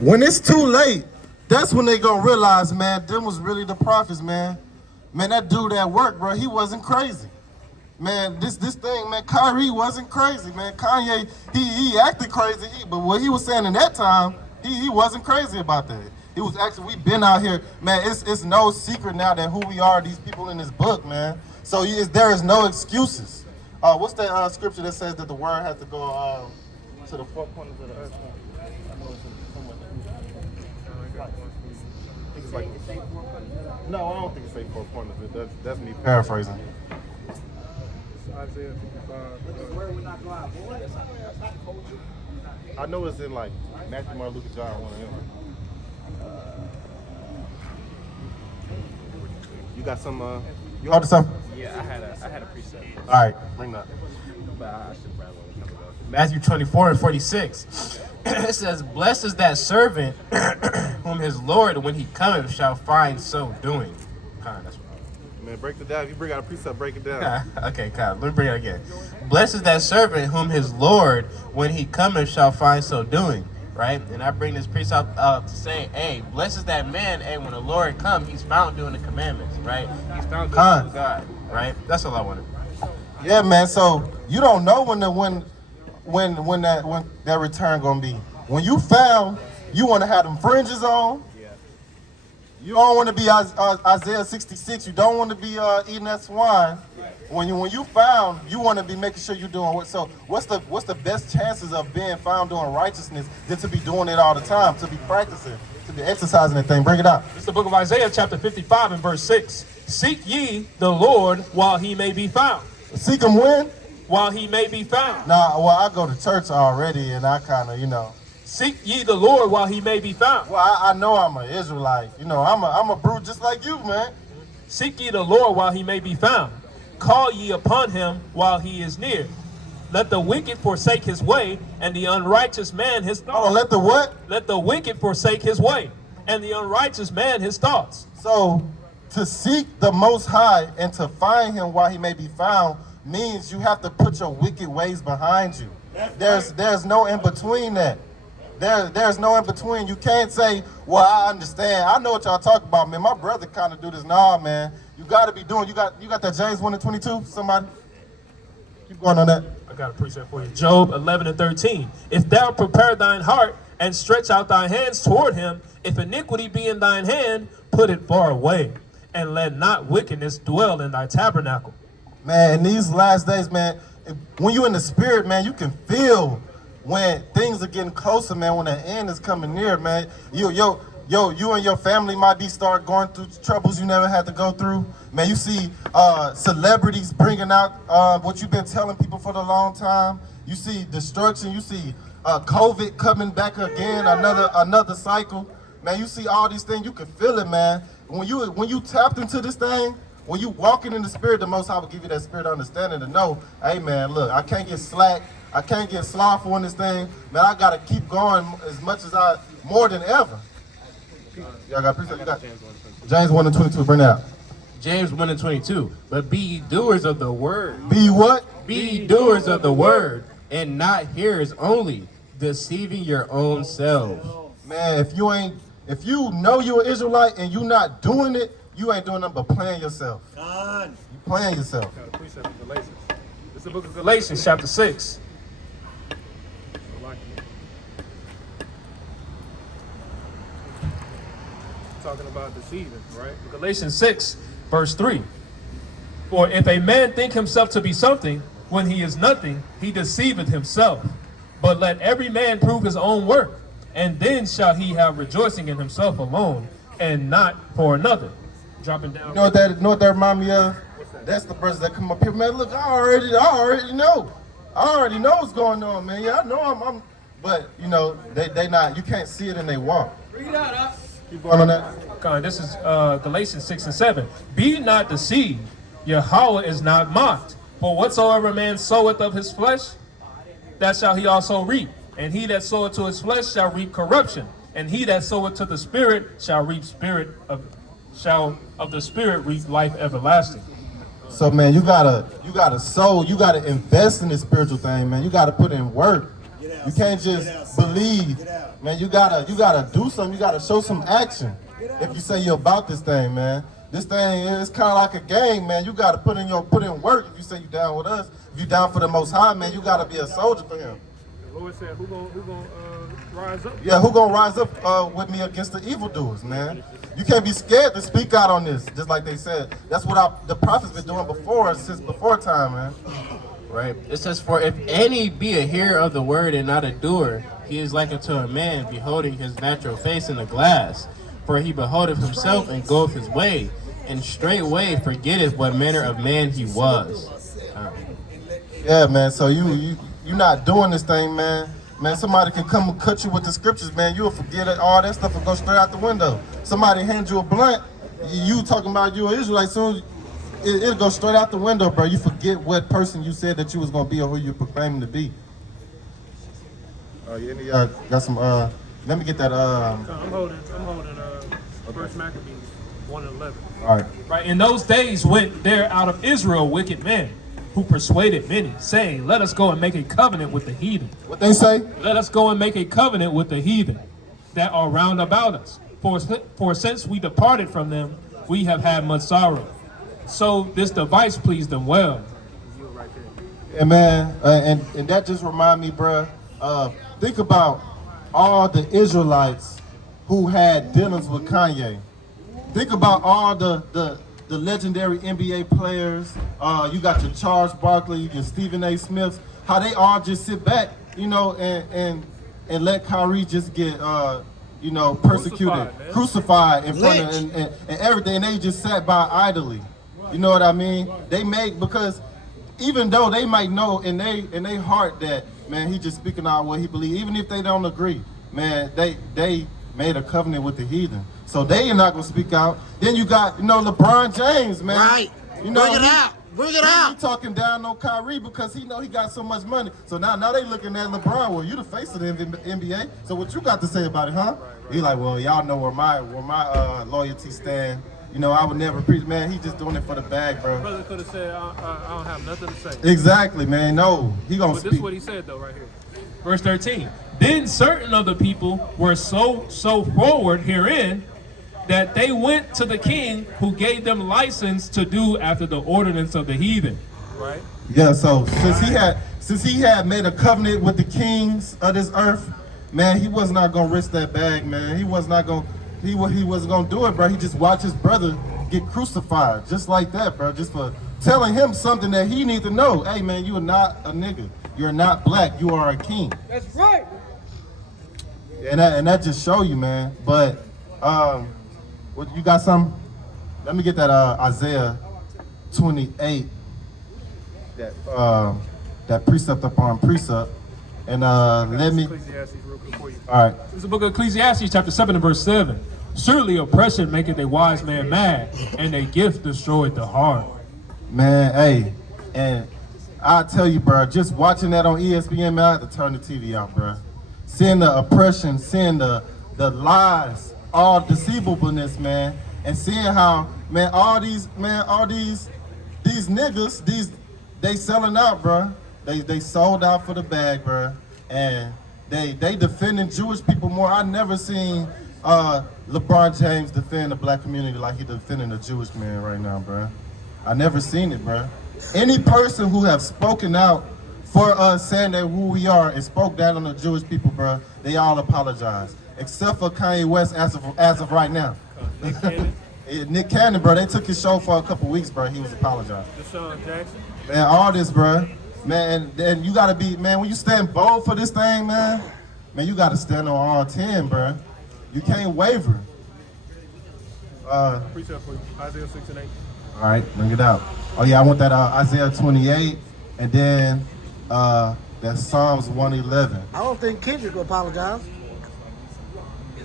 When it's too late, that's when they gonna realize, man, them was really the prophets, man. Man, that dude at work, bro, he wasn't crazy. Man, this thing, man, Kyrie wasn't crazy, man. Kanye, he acted crazy, but what he was saying in that time, he wasn't crazy about that. He was actually, we been out here, man, it's no secret now that who we are, these people in this book, man. So there is no excuses. What's that scripture that says that the word has to go to the four corners of the earth? It's like, no, I don't think it's say four corners. That's me paraphrasing. Isaiah 55. I know it's in like Matthew, Mark, Luke, and John, one of them. You got some? You ordered something? Yeah, I had a precept. All right, bring that. But I should probably come ago. Matthew 24:46. It says, "Blessed is that servant whom his Lord, when he cometh, shall find so doing." That's Man, break it down. If you bring out a precept, break it down. okay, Kyle, let me bring it again. "Blessed is that servant whom his Lord, when he cometh, shall find so doing." Right? And I bring this precept up to say, hey, blessed is that man, hey, when the Lord comes, he's found doing the commandments, right? He's found doing God, right? That's all I wanted. Yeah, man. So you don't know when that return gonna be. When you found, you want to have them fringes on. You don't want to be Isaiah 66. You don't want to be eating that swine. When you found, you want to be making sure you're doing what. So what's the best chances of being found doing righteousness than to be doing it all the time, to be practicing, to be exercising that thing? Bring it out. It's the book of Isaiah, chapter 55 and verse 6. "Seek ye the Lord while he may be found." Seek him when? While he may be found. Nah, well, I go to church already, and I kind of, Seek ye the Lord while he may be found. Well, I know I'm an Israelite. I'm a brute just like you, man. Seek ye the Lord while he may be found. Call ye upon him while he is near. Let the wicked forsake his way, and the unrighteous man his thoughts. Oh, let the what? Let the wicked forsake his way, and the unrighteous man his thoughts. So, to seek the Most High and to find him while he may be found means you have to put your wicked ways behind you. There's no in between that. There's no in between. You can't say, well, I understand. I know what y'all talk about, man. My brother kind of do this. Nah, man. You got to be doing. You got that James 1 and 22? Somebody? Keep going on that. I got a precept for you. Job 11 and 13. "If thou prepare thine heart and stretch out thy hands toward him, if iniquity be in thine hand, put it far away, and let not wickedness dwell in thy tabernacle." Man, in these last days, man, when you in the spirit, man, you can feel when things are getting closer, man, when the end is coming near, man. You and your family might be start going through troubles you never had to go through. Man, you see celebrities bringing out what you've been telling people for the long time. You see destruction. You see COVID coming back again, another cycle. Man, you see all these things. You can feel it, man. When you tapped into this thing, when you walking in the spirit, the Most High will give you that spirit of understanding to know, hey, man, look, I can't get slack. I can't get slothful in this thing. Man, I got to keep going as much as more than ever. Y'all got precept? You got James 1 and 22. Bring that out. James 1 and 22. "But be ye doers of the word." Be what? Be ye doers of the word, and not hearers only, deceiving your own selves. Man, if you know you're an Israelite and you not doing it, you ain't doing nothing but playing yourself. You playing yourself. Got a precept in Galatians. It's the book of Galatians, chapter 6. Talking about deceiving, right? Galatians 6, verse 3. "For if a man think himself to be something, when he is nothing, he deceiveth himself. But let every man prove his own work, and then shall he have rejoicing in himself alone, and not for another." Dropping down. You know what that remind me of? That's the brothers that come up here, man. Look, I already know. I already know what's going on, man. Yeah, I know I'm but they not. You can't see it in they walk. Bring it out, Keep going on that. God, this is Galatians 6 and 7. "Be not deceived, Yahweh is not mocked. For whatsoever man soweth of his flesh, that shall he also reap. And he that soweth to his flesh shall reap corruption. And he that soweth to the Spirit shall reap of the Spirit reap life everlasting." So, man, you gotta sow. You gotta invest in this spiritual thing, man. You gotta put in work. You can't just believe, man. You gotta do something. You gotta show some action. If you say you're about this thing, man, this thing is kind of like a game, man. You gotta put in work. If you say you down with us, if you down for the Most High, man, you gotta be a soldier for Him. The Lord said, "Who gonna rise up?" Yeah, who gonna rise up with me against the evildoers, man? You can't be scared to speak out on this, just like they said. That's what the prophets been doing before us, since before time, man. Right. It says, "For if any be a hearer of the word and not a doer, he is like unto a man beholding his natural face in a glass. For he beholdeth himself and goeth his way, and straightway forgetteth what manner of man he was." Yeah, man. So you not doing this thing, man. Man, somebody can come and cut you with the scriptures, man. You'll forget it. All that stuff will go straight out the window. Somebody hand you a blunt, you talking about you an Israelite, soon it'll go straight out the window, bro. You forget what person you said that you was gonna be or who you proclaiming to be. Got some. Let me get that. I'm holding. First Maccabees 1:11. All right. Right. In those days went there out of Israel wicked men, who persuaded many, saying, "Let us go and make a covenant with the heathen." What they say? Let us go and make a covenant with the heathen that are round about us. For since we departed from them, we have had much sorrow. So this device pleased them well. Yeah, man. And that just remind me, bruh. Think about all the Israelites who had dealings with Kanye. Think about all the legendary NBA players. You got your Charles Barkley, your Stephen A. Smiths. How they all just sit back, you know, and let Kyrie just get, you know, persecuted, crucified in front of and everything. And they just sat by idly. You know what I mean? They make, because even though they might know in they heart that, man, he just speaking out what he believes, even if they don't agree, man, they made a covenant with the heathen. So they are not gonna speak out. Then you got, you know, LeBron James, man. Right. You know, Bring it out. He talking down on Kyrie because he know he got so much money. So now they looking at LeBron. Well, you the face of the NBA. So what you got to say about it, huh? He like, well, y'all know where my loyalty stand. You know, I would never preach. Man, he just doing it for the bag, bro. Brother could have said, I don't have nothing to say. Exactly, man. No, he gonna But speak. this is what he said, though, right here. Verse 13. Then certain of the people were so forward herein that they went to the king, who gave them license to do after the ordinance of the heathen. Right? Yeah, so since he had made a covenant with the kings of this earth, man, he was not gonna risk that bag, man. He wasn't gonna do it, bro. He just watched his brother get crucified, just like that, bro. Just for telling him something that he need to know. Hey, man, you are not a nigga. You're not black. You are a king. That's right. And that just show you, man. But what, you got some? Let me get that Isaiah 28. That precept upon precept. And let me. Ecclesiastes real quick for you. All right. This is the book of Ecclesiastes, chapter 7 and verse 7. Surely oppression maketh a wise man mad, and a gift destroyeth the heart. Man, hey, and I tell you, bro, just watching that on ESPN, man, I had to turn the TV out, bro. Seeing the oppression, seeing the lies, all deceivableness, man, and seeing how, man, all these niggas, they selling out, bro. They sold out for the bag, bro, and they defending Jewish people more. I never seen LeBron James defend the black community like he defending a Jewish man right now, bro. I never seen it, bro. Any person who have spoken out for us, saying that who we are, and spoke down on the Jewish people, bro, they all apologize, except for Kanye West as of right now. Nick Cannon, bro, they took his show for a couple weeks, bro. He was apologizing. Deshaun Jackson. Man, all this, bro. Man, and you gotta be, man, when you stand bold for this thing, man, you gotta stand on all 10, bro. You can't waver. Precept for you. Isaiah 6 and 8. All right, bring it out. Oh yeah, I want that Isaiah 28, and then that Psalms 111. I don't think Kendrick will apologize.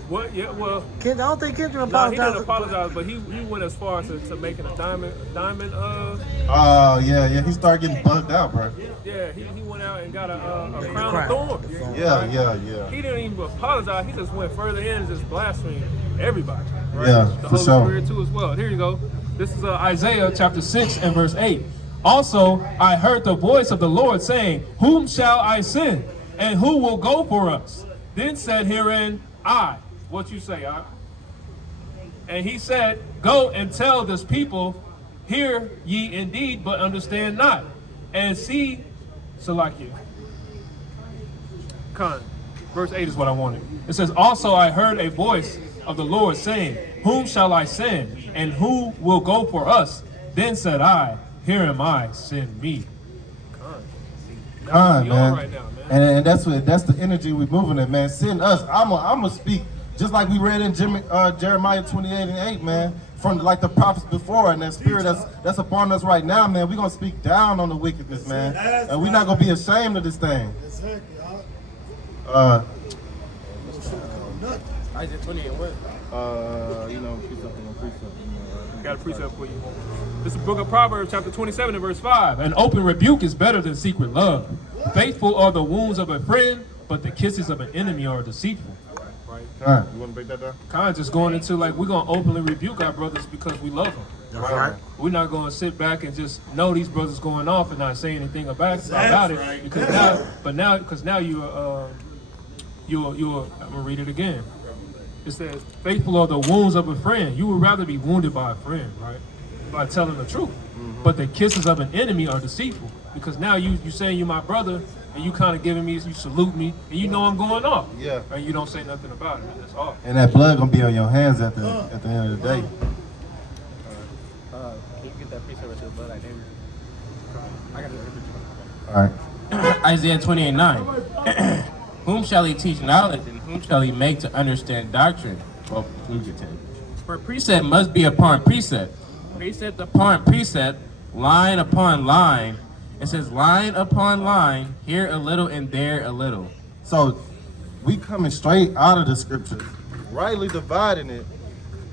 What? Yeah, well. I don't think Kendrick will No, he apologize. didn't apologize, but he went as far as to making a diamond. Oh yeah, he started getting bugged out, bro. Yeah, he went out and got a crown of thorns. Yeah. He didn't even apologize. He just went further in and just blasphemed everybody. Right? Yeah, the for Holy sure. Spirit too as well. Here you go. This is Isaiah chapter 6 and verse 8. Also, I heard the voice of the Lord saying, "Whom shall I send? And who will go for us? Then said herein, I. What you say, I? And he said, go and tell this people, hear ye indeed, but understand not. And see, Salakia. Con. Verse 8 is what I wanted. It says, also I heard a voice of the Lord saying, whom shall I send? And who will go for us? Then said I, here am I, send me. God, We man. on right now, man. And that's the energy we're moving in, man. Send us. I'm gonna speak just like we read in Jeremiah 28 and 8, man. From like the prophets before, and that spirit that's upon us right now, man. We're gonna speak down on the wickedness, man. And we're not gonna be ashamed of this thing. Isaiah 28 and what? I got a precept for you. This is the book of Proverbs, chapter 27 and verse 5. An open rebuke is better than secret love. Faithful are the wounds of a friend, but the kisses of an enemy are deceitful. Right? You want to break that down? Kind of just going into like, we're going to openly rebuke our brothers because we love them. Right. We're not going to sit back and just know these brothers going off and not say anything about it right. because now you're I'm gonna read it again. It says, faithful are the wounds of a friend. You would rather be wounded by a friend, right? By telling the truth. But the kisses of an enemy are deceitful. Because now you saying you're my brother, and you kind of giving me, you salute me, and you know I'm going off. Yeah. And you don't say nothing about it. That's all. And that blood gonna be on your hands at the end of the day. Can you get that precept right to the blood I named? I got it. All right. Isaiah 28:9. Whom shall he teach knowledge, and whom shall he make to understand doctrine? Well, let me get to it. For precept must be upon precept, precept upon precept, line upon line. It says line upon line, here a little and there a little. So we coming straight out of the scriptures, rightly dividing it,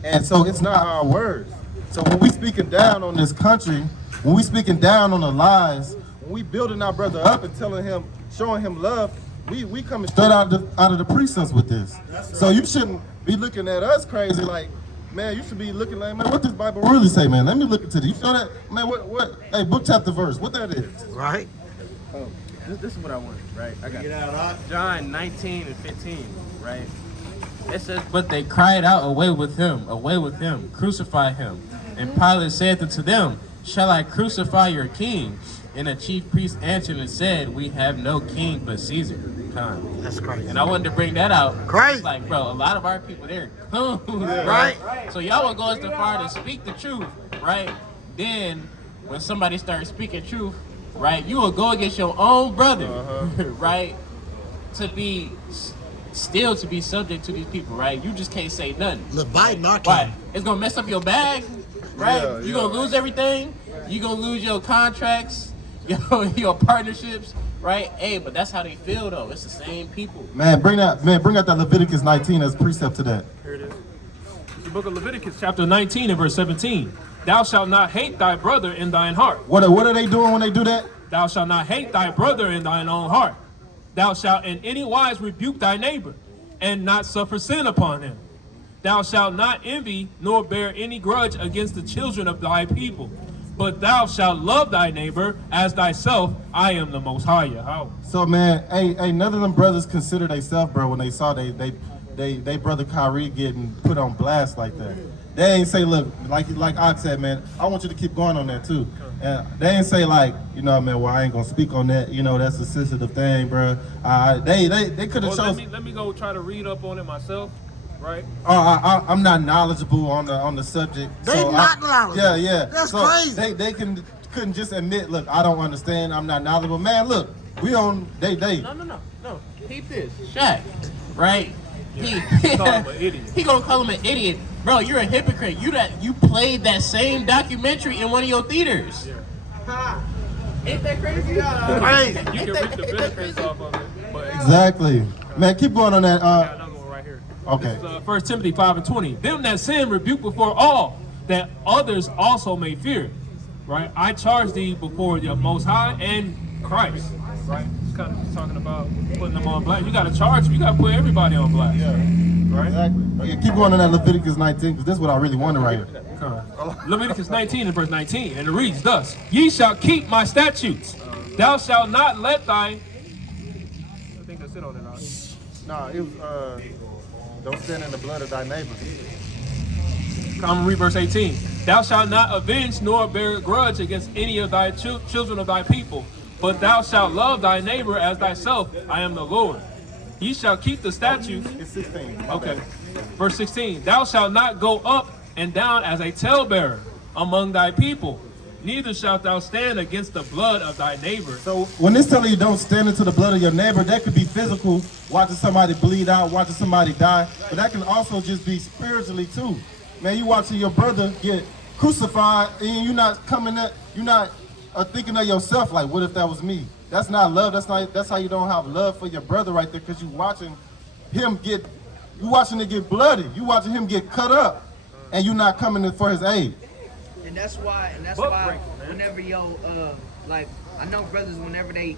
and so it's not our words. So when we speaking down on this country, when we speaking down on the lies, when we building our brother up and telling him, showing him love, we coming straight out of the precepts with this. So you shouldn't be looking at us crazy like, man, you should be looking like, man, what this Bible really say, man? Let me look into this. You feel that? Man, what? Hey, book, chapter, verse, what that is? Right. This is what I wanted, right? I got John 19 and 15, right? It says, but they cried out, away with him, crucify him. And Pilate said unto them, shall I crucify your king? And the chief priest answered and said, we have no king but Caesar. That's crazy. And I wanted to bring that out. Crazy. It's like, bro, a lot of our people there, Right. So y'all will go as far to speak the truth, right? Then, when somebody starts speaking truth, right, you will go against your own brother, right? To be still to be subject to these people, right? You just can't say nothing. Leviathan, our Why? king. It's gonna mess up your bag, right? Yeah, You're gonna lose everything. You're gonna lose your contracts, your partnerships, right? Hey, but that's how they feel though. It's the same people. Man, bring out that Leviticus 19 as precept to that. Here it is. It's the book of Leviticus, chapter 19 and verse 17. Thou shalt not hate thy brother in thine heart. What are they doing when they do that? Thou shalt not hate thy brother in thine own heart. Thou shalt in any wise rebuke thy neighbor, and not suffer sin upon him. Thou shalt not envy, nor bear any grudge against the children of thy people. But thou shalt love thy neighbor as thyself. I am the Most High Yahweh. So man, hey, none of them brothers consider themselves, bro, when they saw they brother Kyrie getting put on blast like that. They ain't say, look, like I said, man, I want you to keep going on that too. And they ain't say like, you know, man, well, I ain't gonna speak on that. You know, that's a sensitive thing, bro. They could have Well, chose. let me go try to read up on it myself, right? I'm not knowledgeable on the subject. They not knowledgeable. Yeah. That's so crazy. They couldn't just admit, look, I don't understand. I'm not knowledgeable. Man, look, we on they. No. Keep this. Shaq, right? Call him an idiot. He gonna call him an idiot. Bro, you're a hypocrite. You played that same documentary in one of your theaters. Ain't that crazy? You can reap the benefits off of it. But Exactly. Man, keep going on that. I got another one right here. Okay. This is 1 Timothy 5 and 20. Them that sin rebuke before all, that others also may fear. Right? I charge thee before the Most High and Christ. Right? It's kind of talking about putting them on blast. You got to charge them. You got to put everybody on blast. Yeah. Right? Exactly. Okay, keep going on that Leviticus 19 because this is what I really wanted right here. Leviticus 19 and verse 19, and it reads thus: Ye shall keep my statutes. Thou shalt not let thy Nah, it was don't stand in the blood of thy neighbor. I'm gonna read verse 18. Thou shalt not avenge nor bear a grudge against any of thy children of thy people, but thou shalt love thy neighbor as thyself. I am the Lord. Ye shall keep the statutes. It's 16. Okay. Verse 16. Thou shalt not go up and down as a talebearer among thy people, neither shalt thou stand against the blood of thy neighbor. So when it's telling you don't stand into the blood of your neighbor, that could be physical, watching somebody bleed out, watching somebody die, but that can also just be spiritually too. Man, you watching your brother get crucified and you're not thinking of yourself like, what if that was me? That's not love. That's how you don't have love for your brother right there, because you watching it get bloody. You watching him get cut up, and you're not coming in for his aid. And that's why whenever like I know brothers, whenever they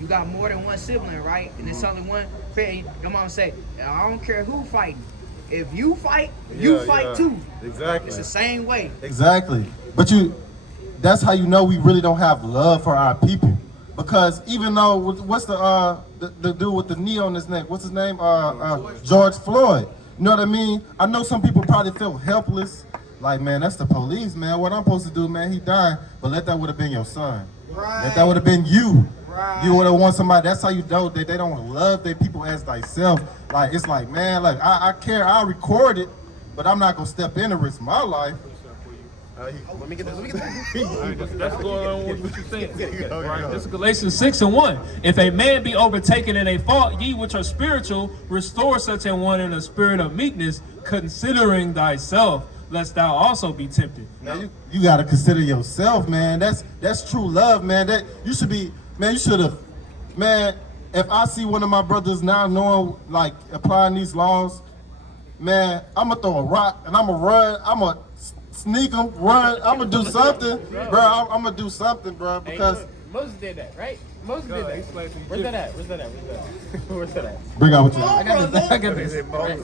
you got more than one sibling, right? And it's only one parent, your mom say, I don't care who fighting. If you fight, you fight too. Exactly. It's the same way. Exactly. But that's how you know we really don't have love for our people. Because even though, what's the dude with the knee on his neck? What's his name? George Floyd. You know what I mean? I know some people probably feel helpless. Like, man, that's the police, man. What I'm supposed to do, man, he died. But let that would have been your son. Right. Let that would have been you. Right. You would have want somebody. That's how you know that they don't love their people as thyself. Like, it's like, man, like, I care. I'll record it, but I'm not going to step in and risk my life. Let me get this. That's going on with what you're saying. Right? This is Galatians 6:1. If a man be overtaken in a fault, ye which are spiritual, restore such an one in a spirit of meekness, considering thyself, lest thou also be tempted. Now you gotta consider yourself, man. That's true love, man. That you should be, man. You should have, man. If I see one of my brothers now knowing, like, applying these laws, man, I'm gonna throw a rock and I'm gonna run. I'm gonna sneak him, run. I'm gonna do something, bro. I'm gonna do something, bro. Because Moses did that, right? Moses did that. Where's that at? Where's that at? bring out what you. I got this. Right?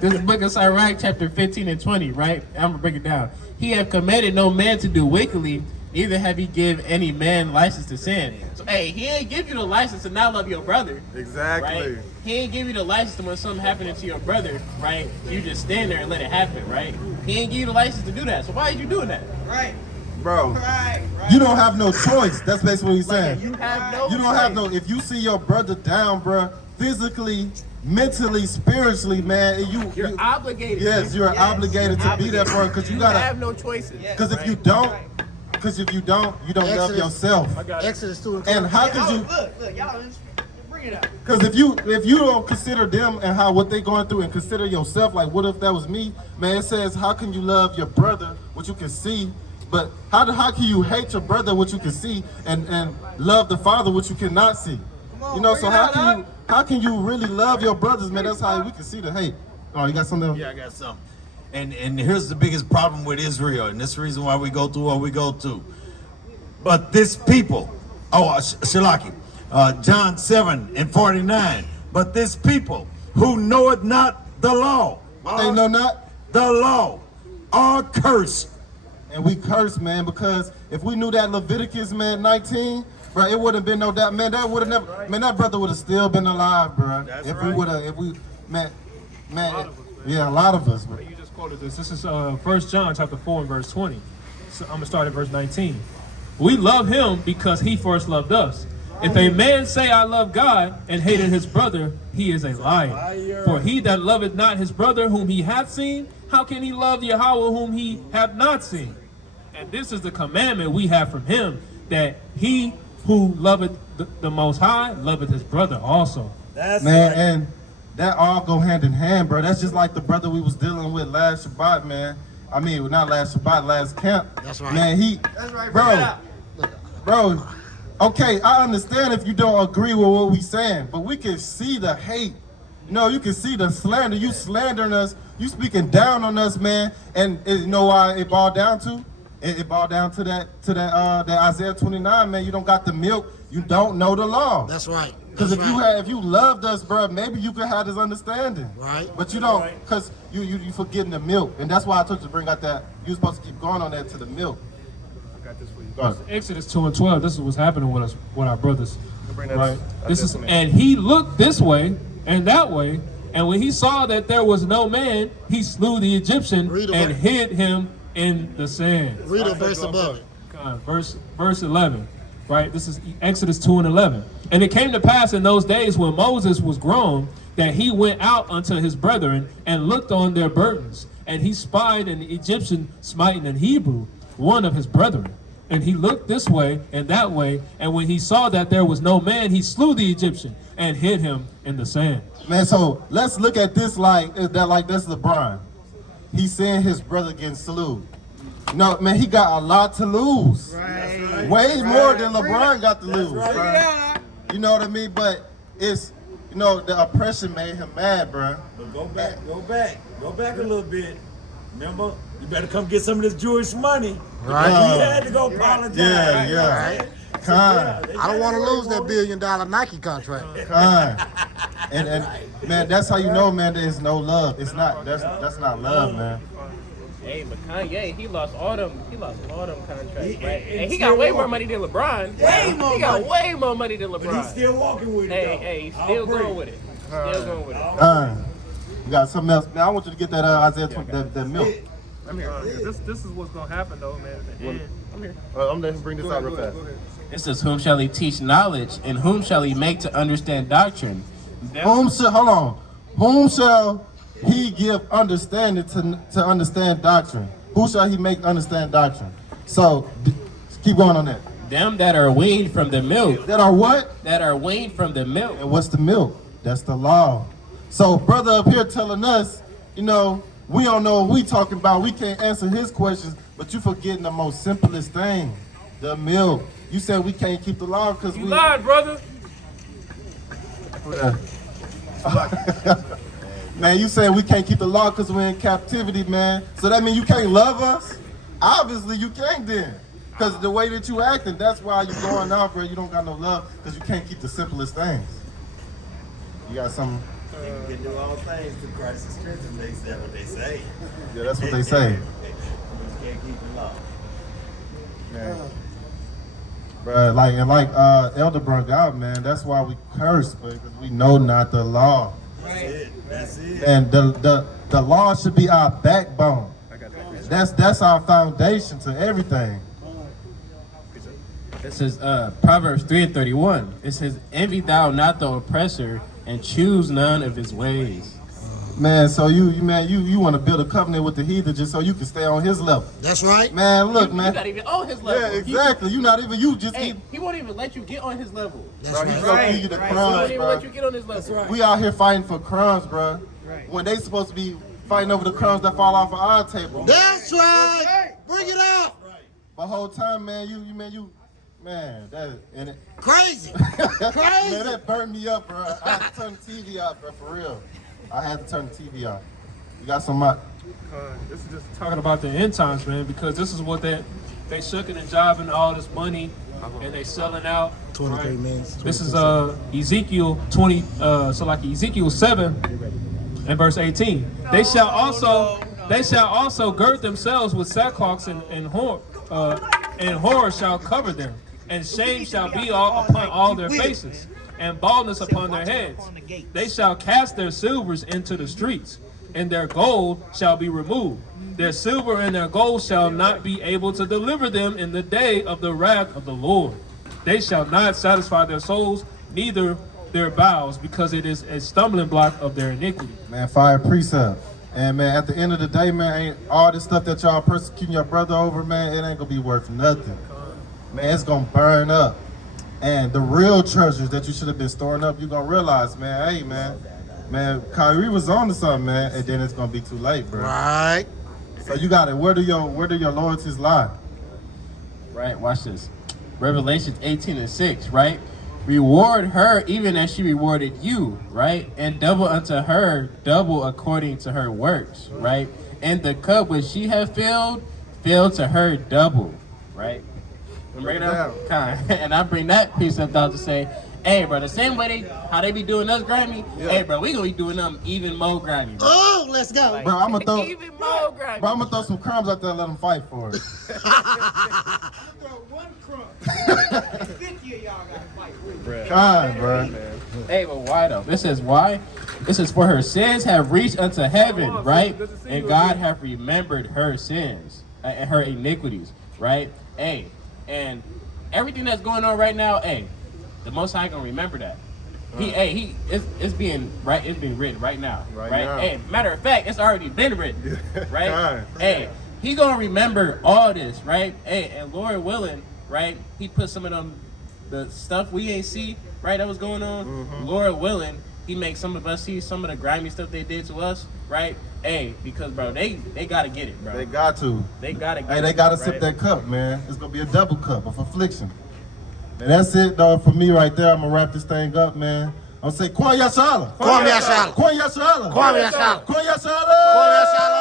This is book of Sirach, chapter 15 and 20, right? I'm gonna break it down. He have commanded no man to do wickedly, neither have he give any man license to sin. So, hey, he ain't give you the license to not love your brother. Exactly. Right? He ain't give you the license to when something happening to your brother, right? You just stand there and let it happen, right? He ain't give you the license to do that. So why are you doing that? Right. Bro, Right. you don't have no choice. That's basically what he's saying. You have no. You don't have no. If you see your brother down, bro, physically, mentally, spiritually, man, You're obligated. Yes, you're obligated to be there for him, because you gotta. have no choices. Because if you don't, you don't love Exodus. yourself. Exodus 2 And how could you? Look, y'all, bring it up. Because if you don't consider them and what they going through, and consider yourself, like, what if that was me, man? It says, how can you love your brother, what you can see, but how can you hate your brother, what you can see, and love the Father, what you cannot see? You know, so how can you really love your brothers, man? That's how we can see the hate. Oh, you got something else? Yeah, I got something. And here's the biggest problem with Israel, and this is the reason why we go through what we go through. But this people, Shalaki, John 7:49. But this people who knoweth not the law, They know not. the law, are cursed. And we curse, man, because if we knew that Leviticus, man, 19, bro, it wouldn't have been no doubt, man. That would have never, man. That brother would have still been alive, bro. Yeah, a lot of us, bro. You just quoted this. This is 1 John chapter 4 and verse 20. So I'm gonna start at verse 19. We love him because he first loved us. If a man say, I love God, and hated his brother, he is a liar. For he that loveth not his brother whom he hath seen, how can he love Yahweh whom he hath not seen? And this is the commandment we have from him, that he who loveth the Most High loveth his brother also. That's Man, right. and that all go hand in hand, bro. That's just like the brother we was dealing with last Shabbat, man. I mean, not last Shabbat, last camp. That's right. Man, That's right, bro, okay, I understand if you don't agree with what we saying, but we can see the hate. You know, you can see the slander. You slandering us. You speaking down on us, man. And you know why it boiled down to? It boiled down to that Isaiah 29, man. You don't got the milk. You don't know the law. That's right. Because That's if you loved us, bro, maybe you could have this understanding. Right. But you don't, because you forgetting the milk. And that's why I told you to bring out that, you supposed to keep going on that to the milk. I got this for you. Go ahead. Exodus 2 and 12. This is what's happening with us, with our brothers. Bring that Right. up. This is, and he looked this way and that way. And when he saw that there was no man, he slew the Egyptian and hid him in the sand. Read a verse above it. Verse 11, right? This is Exodus 2 and 11. And it came to pass in those days when Moses was grown that he went out unto his brethren and looked on their burdens. And he spied an Egyptian smiting an Hebrew, one of his brethren. And he looked this way and that way. And when he saw that there was no man, he slew the Egyptian and hid him in the sand. Man, so let's look at this like this LeBron. He's saying his brother getting slew. No, man, he got a lot to lose. Right. Way more than LeBron got to lose. Right. Bro. You know what I mean? But it's, the oppression made him mad, bro. But go back a little bit. Remember, you better come get some of this Jewish money. Right. He had to go apologize. Yeah. Right. Con. I don't want to lose that $1 billion Nike contract. And man, that's how you know, man, there's no love. It's not, that's not love, man. Hey, but Kanye, he lost all them contracts, right? And he got way more money than LeBron. He got way more money than LeBron. But he's still walking with it. Hey, he's still going with it. Still going with it. You got something else. Now I want you to get that Isaiah 20, that milk. I'm here. This is what's gonna happen though, man. At the end. I'm here. I'm gonna bring this out real fast. It says, whom shall he teach knowledge, and whom shall he make to understand doctrine? Whom shall he give understanding to understand doctrine? Who shall he make understand doctrine? So keep going on that. Them that are weaned from the milk. That are what? That are weaned from the milk. And what's the milk? That's the law. So brother up here telling us, we don't know what we talking about. We can't answer his questions, but you forgetting the most simplest thing, the milk. You said we can't keep the law because You lied, brother. Man, you saying we can't keep the law because we're in captivity, man. So that means you can't love us? Obviously you can't then. Because the way that you acting, that's why you going out, bro. You don't got no love because you can't keep the simplest things. You got something? You can do all things through Christ's strength, and they say what they say. Yeah, that's what they say. You can't keep the law. Man. Bruh, like Elder brought out, man, that's why we curse, because we know not the law. That's it. And the law should be our backbone. That's our foundation to everything. It says, Proverbs 3 and 31. It says, envy thou not the oppressor, and choose none of his ways. Man, so you want to build a covenant with the heathen just so you can stay on his level. That's right. Man, look, man. You're not even on his level. Yeah, exactly. You not even, you just He keep, won't even let you get on his level. That's bro, right. he's gonna give you the He won't crumbs, even bro. let you get on his level. We out here fighting for crumbs, bro. Right. When they supposed to be fighting over the crumbs that fall off of our table. That's right. Bring it out. The whole time, man, Crazy. man, Crazy. that burned me up, bro. I had to turn the TV off, bro, for real. I had to turn the TV off. You got some This is just talking about the end times, man, because this is what they shucking and jiving all this money and they selling out. 23 right? minutes. This is Ezekiel 20, Ezekiel 7 and verse 18. They shall also gird themselves with sackcloths and horror shall cover them, and shame shall be upon all their faces, and baldness upon their heads. They shall cast their silvers into the streets, and their gold shall be removed. Their silver and their gold shall not be able to deliver them in the day of the wrath of the Lord. They shall not satisfy their souls, neither their vows, because it is a stumbling block of their iniquity. man, fire precept. And man, at the end of the day, man, ain't all this stuff that y'all persecuting your brother over, man, it ain't gonna be worth nothing. Man, it's gonna burn up. And the real treasures that you should have been storing up, you're gonna realize, man, hey, man, Kyrie was on to something, man, and then it's gonna be too late, bro. Right. So you got it. Where do your loyalties lie? Right, watch this. Revelation 18 and 6, right? Reward her even as she rewarded you, right? And double unto her, double according to her works, right? And the cup which she had filled, fill to her double, right? Break it down. And I bring that piece up down to say, hey, bro, the same way how they be doing us grimy, hey, bro, we gonna be doing them even more grimy. Bro. Oh, let's go. Bro, I'm gonna Even more grimy. throw some crumbs out there and let them fight for it. One crumb. 50 of y'all gotta fight. God, bro. Hey, but why though? This is why. This is for her sins have reached unto heaven, right? And God have remembered her sins and her iniquities, right? Hey, and everything that's going on right now, hey, the Most High gonna remember that. It's being written right now, right? now. Hey, matter of fact, it's already been written, right? God. Hey, he gonna remember all this, right? Hey, and Lord willing, right? He put some of them, the stuff we ain't see, right? That was going on. Lord willing, he makes some of us see some of the grimy stuff they did to us, right? Hey, because bro, they gotta get it, bro. They got to. They gotta get Hey, it. they gotta right? sip that cup, man. It's gonna be a double cup of affliction. And that's it, dog, for me right there. I'm gonna wrap this thing up, man. I'm gonna say, Kwame Yashala. Kwame Yashala. Kwame Yashala. Kwame Yashala. Kwame Yashala. Kwame Yashala.